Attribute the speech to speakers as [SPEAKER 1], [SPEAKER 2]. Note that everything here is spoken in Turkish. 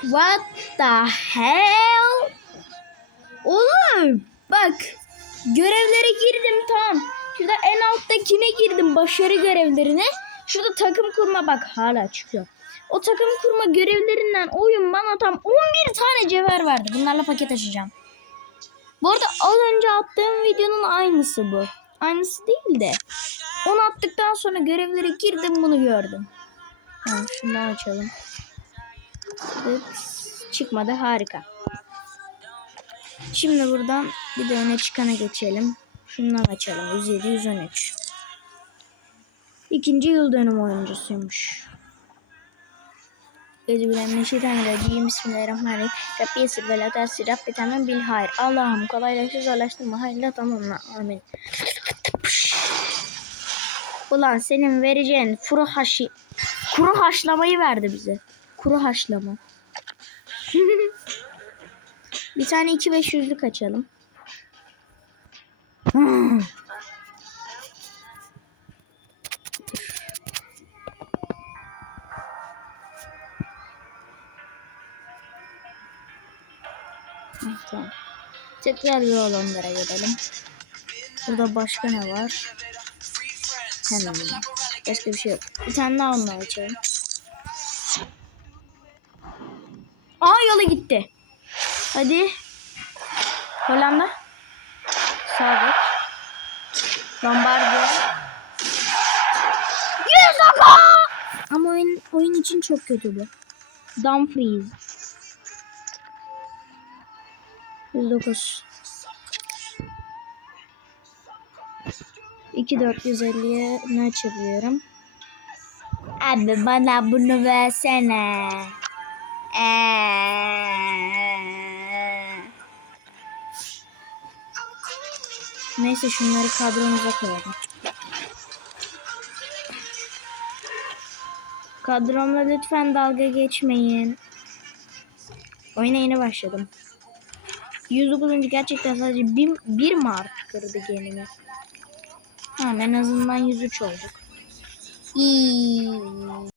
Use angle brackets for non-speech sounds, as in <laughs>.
[SPEAKER 1] What the hell? Oğlum bak görevlere girdim tamam. Şurada en alttakine girdim başarı görevlerine. Şurada takım kurma bak hala çıkıyor. O takım kurma görevlerinden oyun bana tam 11 tane cevher verdi. Bunlarla paket açacağım. Bu arada az önce attığım videonun aynısı bu. Aynısı değil de. Onu attıktan sonra görevlere girdim bunu gördüm. Tamam şundan açalım. Çıkmadı harika. Şimdi buradan bir de öne çıkana geçelim. Şundan açalım. 107 113. İkinci yıl dönüm oyuncusuymuş. Euzubillahimineşşeytanirracim. Bismillahirrahmanirrahim. Rabbi yesir ve la tersir. Rabbi temel bil hayır. Allah'ım kolaylaştır zorlaştırma. Hayırla tamamla. Amin. Ulan senin vereceğin kuru haşi kuru haşlamayı verdi bize. Kuru haşlama. <laughs> bir tane 2500'lük açalım. Tamam. Tekrar bir olanlara gelelim. Burada başka ne var? Hemen. Başka bir şey yok. Bir tane daha onunla açalım. Aa yola gitti. Hadi. Hollanda. Sabit. Lombardi. Yes aga! Ama oyun, oyun için çok kötü bu. Dumfries. 109. 2450'ye ne açabiliyorum? Abi bana bunu versene. Neyse şunları kadromuza koyalım. Kadromla lütfen dalga geçmeyin. Oyuna yeni başladım. 109. gerçekten sadece bir, bir mi arttırdı genimi? Tamam en azından 103 olduk. İyi.